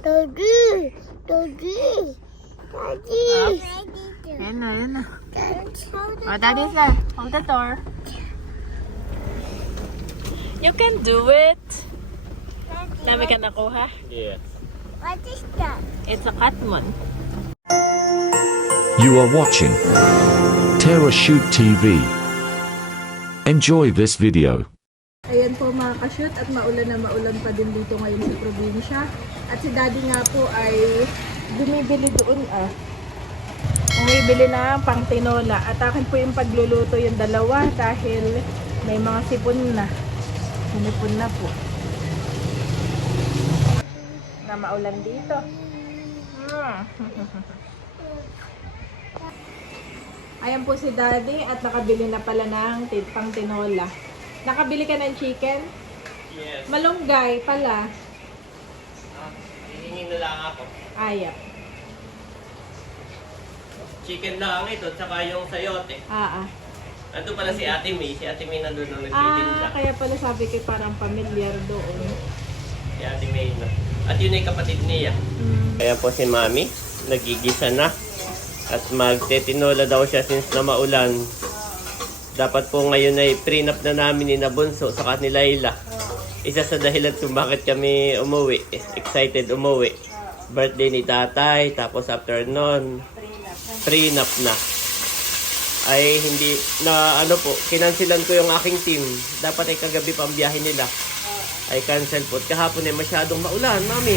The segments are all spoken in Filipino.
Daddy. Daddy. Daddy. Ayan na, ayan na. Oh, Daddy's there. Hold the door. You can do it. Dami ka nakuha. Yes. What is that? It's a catmon. You are watching Terra Shoot TV. Enjoy this video. Ayan po mga ka-shoot at maulan na maulan pa din dito ngayon sa probinsya. At si Daddy nga po ay bumibili doon bumibili na pang tinola. At akin po yung pagluluto yung dalawa dahil may mga sipon na. Sinipon na po. Na maulan dito. Ayan po si Daddy at nakabili na pala ng pang tinola. Nakabili ka ng chicken? Yes. Malunggay pala. Hihingin na lang ako. Ayap. Chicken lang ito, tsaka yung sayote. Ito pala si Ate May. Si Ate May nandun nung nagtitinda. Kaya pala sabi ko parang familiar doon. Si Ate May na. At yun ay kapatid niya. Kaya po si Mami, nagigisa na. At magtetinola daw siya since na maulan. Dapat po ngayon ay prenup na namin ni Nabunso sa kanila Layla. Isa sa dahilan kung bakit kami umuwi. Excited umuwi. Birthday ni tatay, tapos after nun, prenup na. Ay hindi na kinansilan ko yung aking team. Dapat ay kagabi pa ang biyahe nila. Ay cancel po. Kahapon ay masyadong maulan, Mami.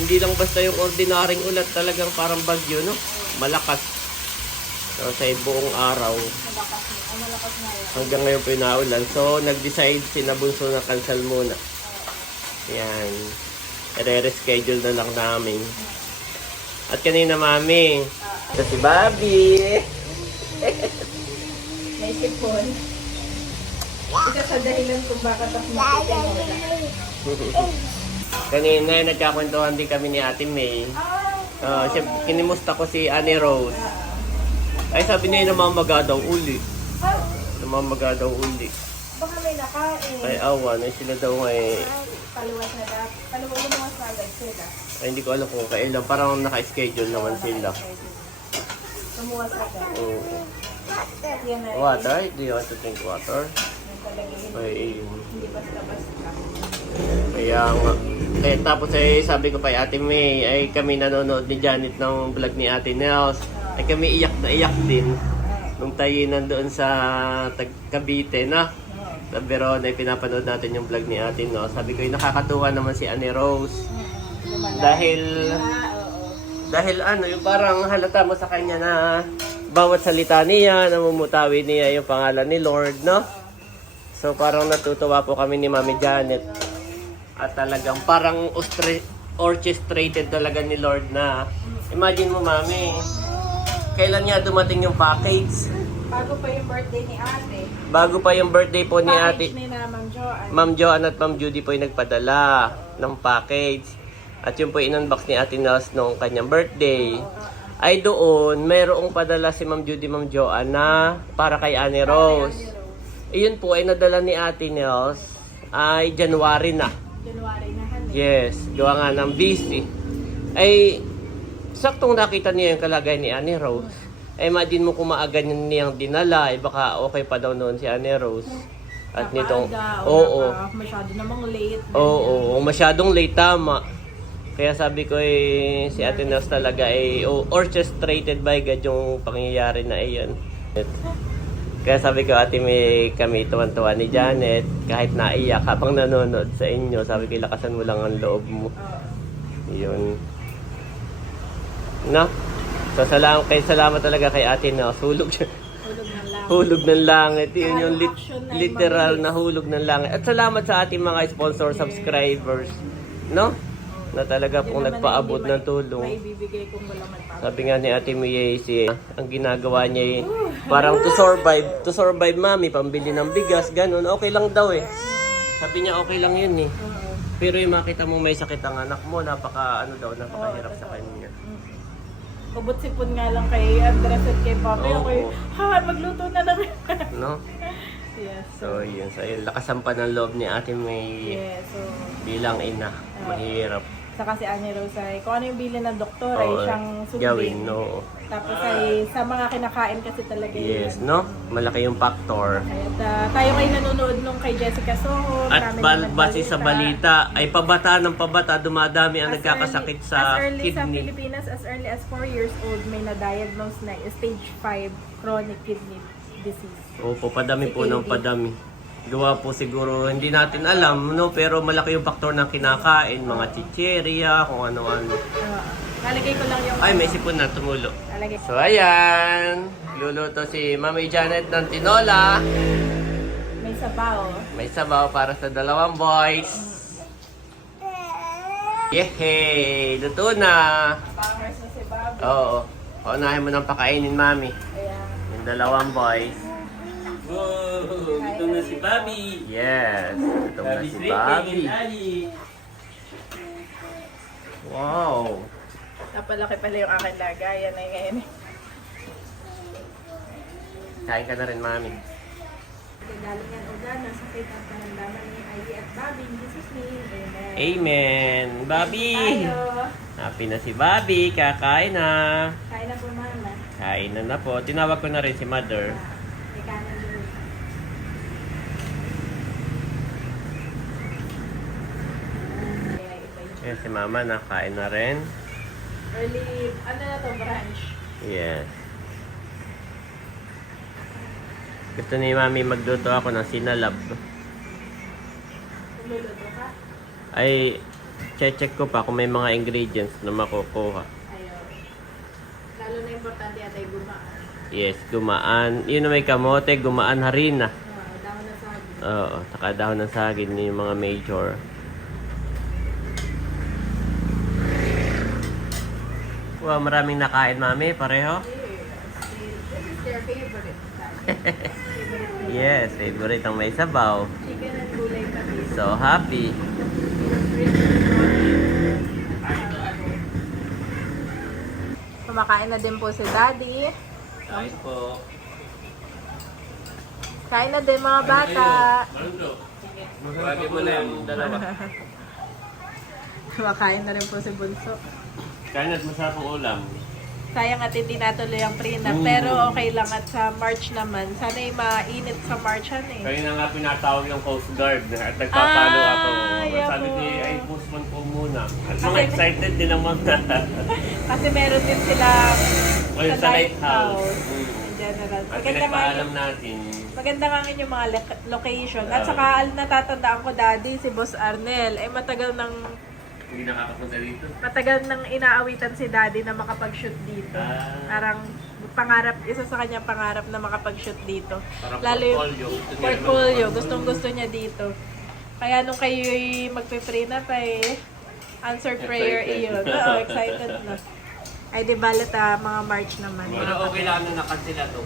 Hindi lang basta yung ordinaryong ulat, talagang parang bagyo, no? Malakas. So, sa buong araw. Hanggang ngayon po yung naulan. So, nag-decide si Nabunso na cancel muna. Yan. I-reschedule na lang namin. At kanina, Mami. Ito si Bobby. May sipon. Isa sa dahilan kung bakit ako magtitinola. Kanina, nagkakwentuhan din kami ni Ate May. Kinimusta ko si Annie Rose. Ay, sabi niya namamaga daw uli. Namamaga daw uli. Baka may nakain. Ay, awan. Ay, sila daw ay... Paluwas na dapat. Paluwas na mga salad sila. Ay, hindi ko alam kung kailan. Parang naka-schedule naman sila. Tumuwas na dapat. Oo. Yan na. Water? Do you want to drink water? Ay, Hindi basta-basta. kaya nga. Eh, tapos ay sabi ko pa Ate May, ay kami nanonood ni Janet ng vlog ni Ate Nels. Ay kami iyak na iyak din. Nung tayo nandoon sa Cavite na. Sa Verona, ay pinapanood natin yung vlog ni Ate Nels. Sabi ko, nakakatuwa naman si Annie Rose. Dahil yung parang halata mo sa kanya na bawat salita niya, namumutawi niya yung pangalan ni Lord, no? So parang natutuwa po kami ni Mami Janet. At talagang parang orchestrated talaga ni Lord na imagine mo, Mami, kailan niya dumating yung package? Bago pa yung birthday ni ate. Bago pa yung birthday po ni Package ate. ni na Ma'am Joanne. Ma'am Joanne at Ma'am Judy po yung nagpadala ng package. At yun po in-unbox ni Ate Nels nung kanyang birthday. Ay doon, mayroong padala si Ma'am Judy, Ma'am Joanne na para kay Annie Rose. Iyon po ay nadala ni Ate Nels ay January na. January na han. Yes, gawa nga ng busy. Ay, saktong nakita niya yung kalagay ni Annie Rose. Ay, imagine mo kung maaga niyang dinala, ay baka okay pa daw noon si Annie Rose. At nitong, oo. Masyado namang late. Oo, masyadong late, tama. Kaya sabi ko si Ate Nels talaga ay orchestrated by God yung pangyayari na iyon. Kaya sabi ko, Ate May, kami tuwan-tuwa ni Janet, kahit naiyak habang nanonood sa inyo, sabi ko, lakasan mo lang ang loob mo. Yun. No? So, salamat talaga kay Ate Nels. Hulog siya. Hulog ng langit. Yun yung literal na hulog ng langit. At salamat sa ating mga sponsor, subscribers. No? Na talaga pong nagpaabot ng tulong. May bibigay kung wala magpapalala. Sabi nga ni Ate May, ang ginagawa niya parang to survive, Mami, pambili ng bigas, ganun. Okay lang daw eh. Sabi niya okay lang yun eh. Pero yung makita mo may sakit ang anak mo, napakahirap sa kanya. Ubot sipon nga lang kay Andres at kay Bobby. Oo. Okay, magluto na lang. No? Yes. So yun, lakasan pa ng loob ni Ate May Yes. So, bilang ina. Mahirap. Saka si Anya Rose ay kung ano yung bili ng doktor ay Oo, siyang gawin, sundin. no. Tapos ay sa mga kinakain kasi talaga Yes, yun. no? Malaki yung factor. At tayo ay nanonood nung kay Jessica Soho. At base sa balita, ay pabata ng pabata, dumadami ang nagkakasakit sa as early sa kidney. Pilipinas, as early as 4 years old, may na-diagnose na stage 5 chronic kidney disease. Opo, padami po ng padami. Gawa po siguro, hindi natin alam, no? Pero malaki yung faktor ng kinakain, mga chicheria, kung ano-ano. Lalagay ko lang yung... Ay, may sipon na, tumulo. Lalagay. So, ayan. Luluto si Mami Janet ng tinola. May sabaw. May sabaw para sa dalawang boys. Yehey! Luto na! Pangers na si Bobby. Oo. Paunahin mo nang pakainin, Mami. Ayan. Yung dalawang boys. Wow! Ito na si Bobby! Yes! Ito na si Bobby. Wow! Napalaki pala yung akin lagayan ay ngayon. Kain ka na rin, Mami. Galing yan uga, nasa faith at panandaman ni Ivy at Bobby. In Jesus' name, amen. Amen! Bobby! Tayo. Happy na si Bobby. Kakain na. Kain na po, mama. Kain na po. Tinawag ko na rin si Mother. May kanan doon. Kaya iba yun. Yes, si Mama nakain na rin. Early, ano na to, brunch? Yes. Gusto ni Mami magluto ako ng sinalab. Luluto ka? Ay, check ko pa kung may mga ingredients na makukuha. Ayaw. Lalo na importante at ay gumaan. Yes, gumaan. Yun na may kamote, gumaan harina. Dahon na saging. Oo, saka dahon ng saging yun yung mga major. Wow, maraming nakain, Mami. Pareho? This is their favorite. Yes, favorite ang may sabaw. Chicken and gulay pati. So happy. Kumakain na din po si Daddy. Kain po. Kain na din mga bata. Bagay mo na yung dalawa. Kumakain na rin po si Bunso. Kain at masarap ang ulam. Sayang at hindi natuloy ang prenup. Pero okay lang at sa March naman. Sana'y mainit sa March eh. Kaya na nga pinatawag yung Coast Guard at nagpapalo ako. yeah Sabi po. ni ay postpone po muna. At mga Kasi- excited din naman na. Kasi meron din sila Well, sa lighthouse. in general. At Maganda nga pinagpaalam yun. natin. Maganda nga yun yung mga location. At saka natatandaan ko Daddy, si Boss Arnel, ay Hindi nakakapunta dito. matagal nang inaawitan si Daddy na makapag-shoot dito. Parang pangarap, isa sa kanyang pangarap na makapag-shoot dito. Parang Lalo yung portfolio. Gusto niya portfolio, naman. gustong gusto niya dito. Kaya nung kayo'y magpe-prenup ay answered prayer Excited. iyon. Oo, excited na. Ay di balat mga March naman. Pero okay lang na nakasila to.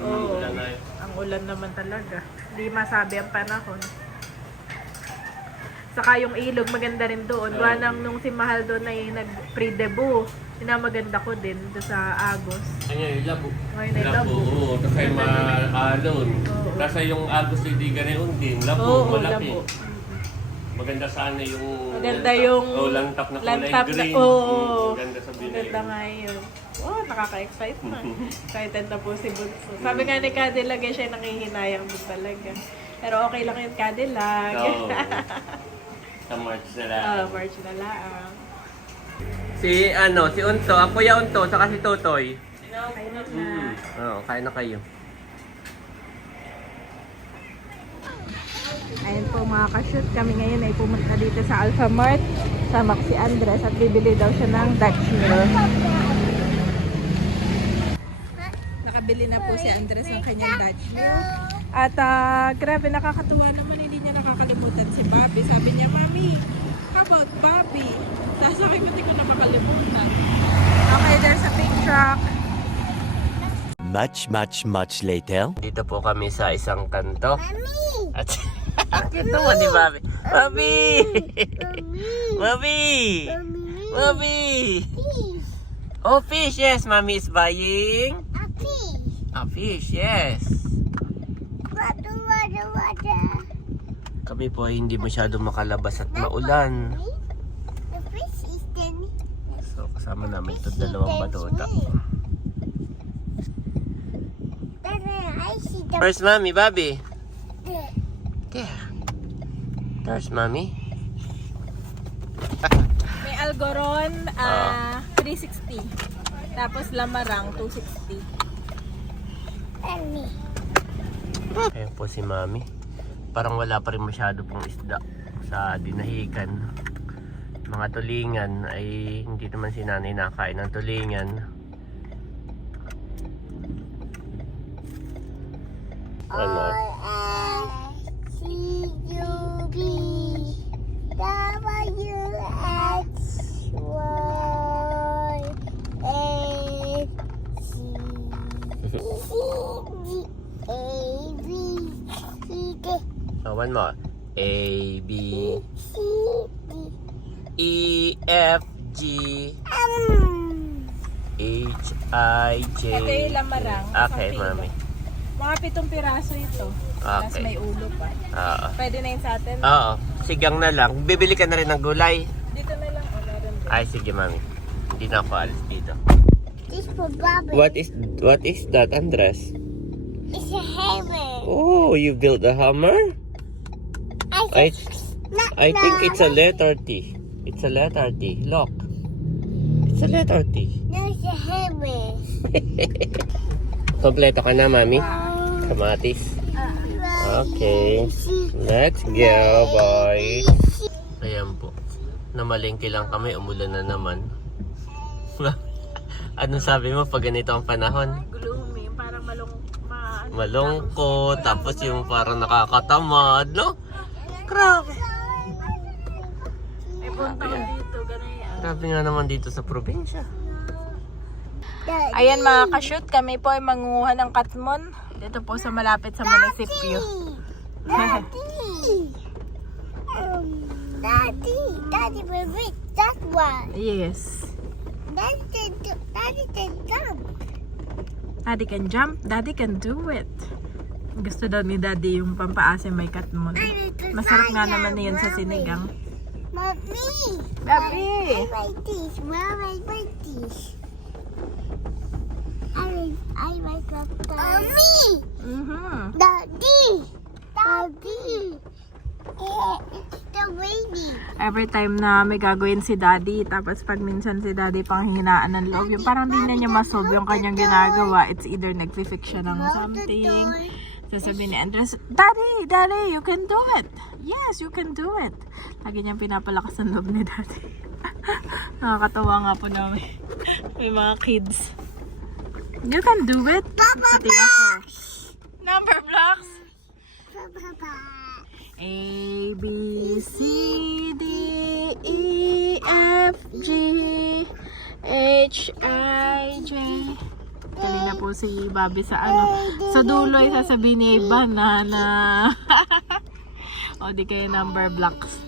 Oo. Wala na Ang ulan naman talaga. Hindi masabi ang panahon. Saka yung ilog maganda rin doon. Gawa nang nung si Mahal doon ay nag-pre-debut. Maganda ko din doon sa Agos. Kanya yung labo. Ngayon ay labo. Oo, tapos ay maalon. Oo. Kasi yung Agos hindi ganun din. Labo, Oo, malaki. labo. Maganda sana yung... Maganda yung lantap na kulay lantap na- green. oo. Maganda sa binay. Maganda nga yun. Oh, nakaka-excite na. Excited na po si Bunso. Sabi nga ni Cadillac, siya nangihinayang din talaga. Pero okay lang yung Cadillac. Oo. Sa March na lang. March na lang. Si Unto, ang Kuya Unto, saka si Totoy. Kain na. Oo, kain na kayo. Ayun po mga ka-shoot, kami ngayon ay pumunta dito sa Alpha Mart. Sama ko si Andres at bibili daw siya ng Dutch Mill. Nakabili na po si Andres ng kanyang Dutch Mill. At grabe, nakakatuwa naman, hindi niya nakakalimutan si Bobby. Sabi niya, Mami, how about Bobby? Sasakay mo, hindi ko na makalimutan. Okay, there's a big truck. Much later. Dito po kami sa isang kanto. Mami! At cute naman ni Bobby. Bobby! Bobby! Bobby! Fish! Oh, fish! Yes, Mommy is buying A fish! a fish. Yes. Water! Kami po ay hindi masyado makalabas at maulan. The fish is So kasama namin ito dalawang batuta. I see the Where's Mommy, Bobby? There. There's Mommy. May Algoron 360. Tapos Lamarang 260. bunny. Ayan po si Mommy. Parang wala pa rin masyado pong isda sa dinahikan. Mga tulingan ay hindi naman si Nanay nakain ng tulingan. Ano? R-S-C-U-B W-X-Y-A-C-D-A-B-C-D Oh, one more. A, B, C-D E, F, G, H, I, J. Ito yung Lamarang. Okay, isang kilo. Mami. Mga 7 piraso ito. Tapos Okay. may ulo pa. Oo. Pwede na yun sa atin. Oo. Sigang na lang. Bibili ka na rin ng gulay. Dito na lang. Meron din. Ay, sige, Mami. Hindi na ako alis dito. This for Bobby. What is that, Andres? It's a hammer. Oh, you built a hammer? I think it's a letter T. It's a letter T. Look. It's a letter T. No, it's a hammer. Kompleto ka na, Mami? Kamatis. Okay. Let's go, boy. Ayan po. Namalengke lang kami. Umulan na naman. Anong sabi mo pag ganito ang panahon? Gloomy. Parang Malungkot. Tapos yung parang nakakatamad, no? Grabe. may buong taon dito. Ganyan. Grabe nga naman dito sa probinsya. Ayan mga ka-shoot, kami po ay mangunguha ng katmon. Dito po sa malapit sa munisipyo. Daddy will reach that one. Yes. Daddy can jump. Daddy can jump, Daddy can do it. Gusto daw ni Daddy yung pampaasim may katmon. Masarap nga naman yan sa sinigang. Mommy. Baby! I like this. Where I like this. I like that. Mommy. Mhm. Daddy. Daddy. It's the baby. Every time na may gagawin si Daddy, tapos pag minsan si Daddy panghinaan ng loob, yung parang di na niya masolve yung kanyang ginagawa. It's either nag-fix siya ng something. Sasabihin ni Andres, Daddy, Daddy, you can do it. Yes, you can do it. Lagi niyang pinapalakas ang loob ni Daddy. Nakakatawa nga po namin. May mga kids. You can do it. Pati ako. Number blocks. A, B, C, D, E, F, G, H, I, J. Dali na po si Bobby sa sa dulo ay sasabihin niya banana. O di kayo number blocks.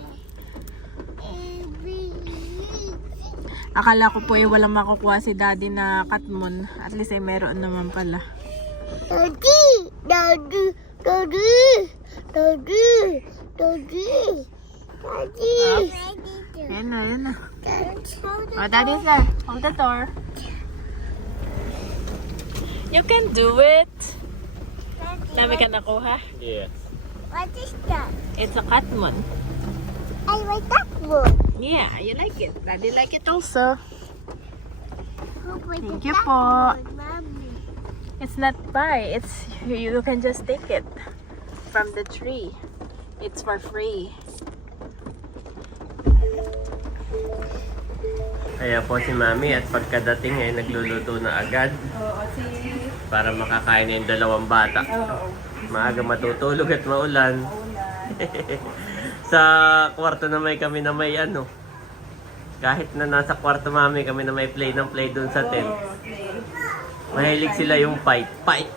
Akala ko po walang makukuha si Daddy na katmon. At least ay meron naman pala. Daddy. Daddy. Daddy. Daddy. Daddy. Daddy. Ayan na, ayan na. O, Daddy's there. Hold the door. You can do it. Dami ka nakuha. Yes. What is that? It's a katmon. I like that one. Yeah, you like it. Daddy like it also. Thank you po. It's not buy. It's you can just take it from the tree. It's for free. Kaya po si Mami at pagkadating ay nagluluto na agad Oo, para makakain na yung dalawang bata. Maaga matutulog at maulan. Sa kwarto na may kami na may ano. Kahit na nasa kwarto Mami kami na may play ng play doon sa tent. Mahilig sila yung fight. Fight.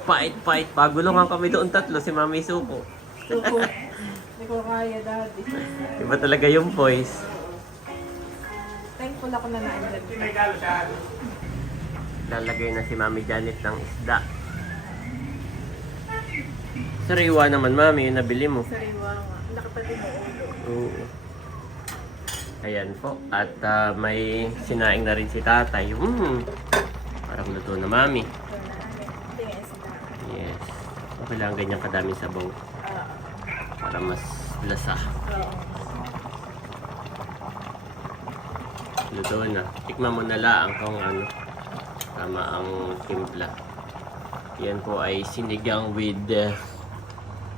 Pagulungan kami doon tatlo si Mami Suko. Hindi ko kaya, Daddy. Iba talaga yung boys. Thankful ako na naandyan. Lalagay na si Mami Janet ng isda. Sariwa naman Mami yung nabili mo. Sariwa nga. Laki pa din ang ulo. Oo. Ayan po. At may sinaing na rin si tatay. Parang luto na mami. Yes. Okay lang ganyan kadaming sabaw. Para mas lasa. Luto na. Tikman mo na lang kung ano. Tama ang timpla. Yan po ay sinigang with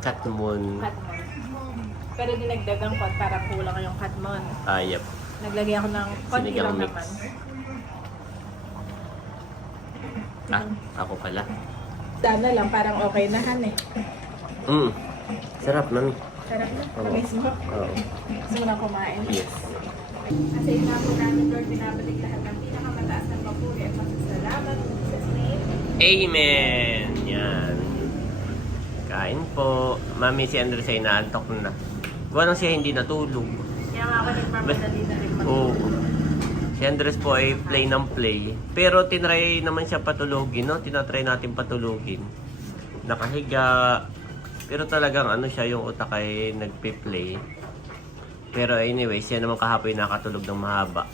katmon. Pero dinagdagan ko at para kulang yung katmon. Ayap. Naglagay ako ng konti Sinigang lang mix. naman. Ako pala. Sana lang, parang okay na han eh. Sarap, mami. Sarap na. Oo. Pag-is mo. Oo. Gusto mo na kumain. Yes. Kasi yun nga po namin, Lord, binabalik lahat ng pinakamataas ng papuri at pasasalamat. In Jesus' name. Amen! Yan. Kain po. Mami, si Andres ay naantok na. Gawa siya hindi natulog. Kaya nga ako nagmamadali na rin Oo. Si Andres po ay play ng play. Pero tinry naman siya patulogin, no? Tinatry natin patulogin. Nakahiga. Pero talagang ano siya, yung utak ay nagpe-play. Pero anyway, siya naman kahapon nakatulog ng mahaba.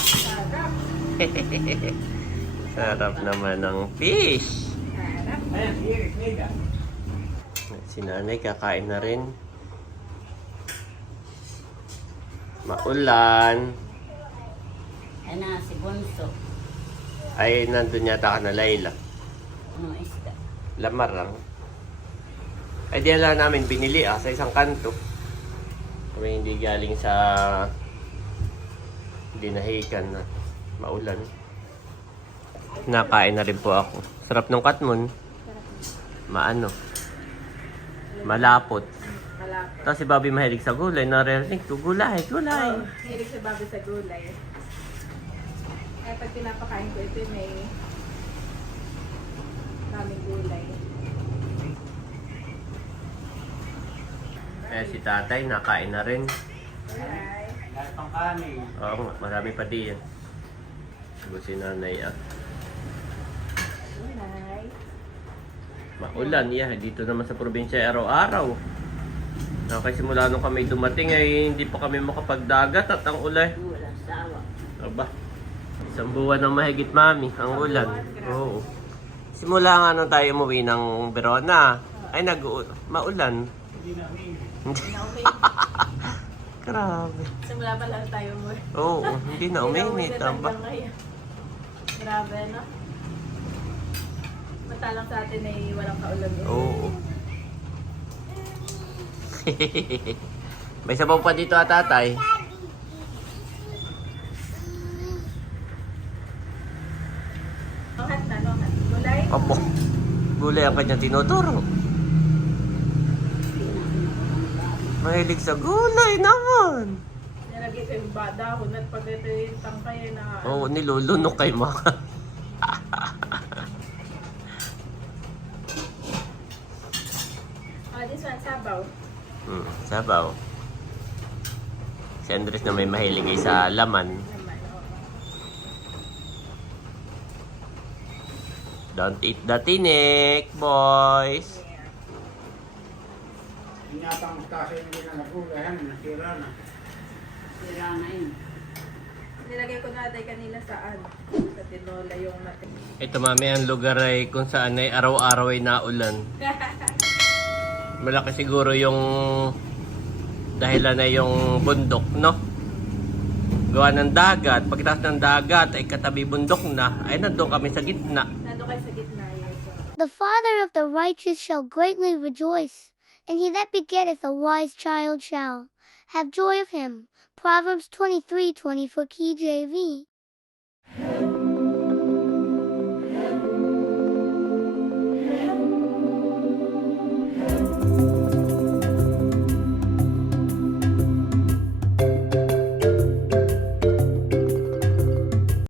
Sarap. Sarap naman ng fish. Sarap. Si nanay kakain na rin. Maulan. Ano, si Bunso. Ay, nandun yata ka na, Layla. Ano, isda. Lamar lang. Ay, di lang namin binili sa isang kanto. Kami hindi galing sa dinahikan na maulan. Nakain na rin po ako. Sarap ng katmon. Maano. Malapot. Malapit. Tapos si Bobby mahilig sa gulay. Naririnig ko, gulay, gulay. Hilig sa babi sa gulay. Kaya pag pinapakain ko ito, may daming gulay. Eh, si tatay nakain na rin. Alright. Oo, marami pa diyan. Sabi si nanay Gulay. Maulan, dito naman sa probinsya araw-araw. Nakasimula nung kami dumating ay hindi pa kami makapagdagat at ang ulan. Wala sawa. Aba, isang buwan ng mahigit mami, ang ulan. Oo. Simula nga nung tayo umuwi ng Verona, ay maulan. Hindi na Grabe. Simula pa lang tayo mo. Oo, hindi na uminit. Aba. Grabe, no? Matalang sa atin ay walang kaulan. Oo. May sabaw pa dito tatay. Nohat na, nohat. Gulay? Opo. Gulay ang kanyang tinuturo. Mahilig sa gulay naman. Nilagay ko yung dahon at pag ito yung tangkay na... Oo, nilulunok kay mga. Oh, this one, sabaw. Sabaw. Si Andres na may mahilig ay sa laman. Naman, oo. Don't eat the tinik, boys. Inyatang kasi hindi na nagulayan, nasira na. Sira na yun. Nilagay ko na tayo kanina saan? Sa tinola yung natin. Ito mami, ang lugar ay kung saan ay araw-araw ay naulan. Malaki siguro yung dahilan na yung bundok, no? Gawa ng dagat. Pagkatapos ng dagat ay katabi bundok na. Ay nandun kami sa gitna. Nandun kayo sa gitna yun. The father of the righteous shall greatly rejoice, and he that begetteth a wise child shall have joy of him. Proverbs 23:20 KJV.